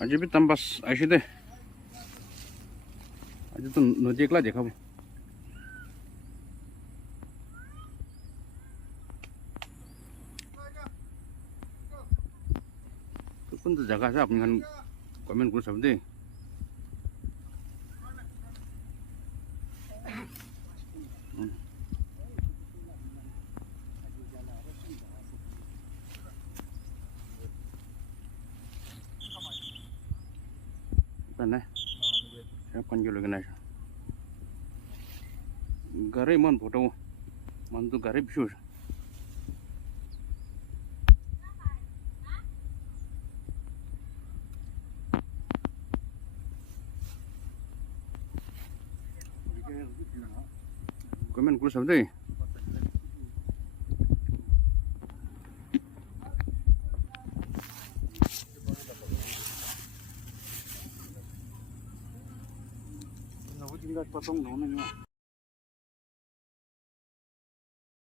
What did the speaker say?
아직도 땀바스 아시대 아직도 너제클라 제카보 그분도 자가 잡는 거면 그 sabde Pana, saya panjul lagi nasi. Garai man photo, man tu garai bisu. Komen kul sabde. Tinggal potong dulu nih.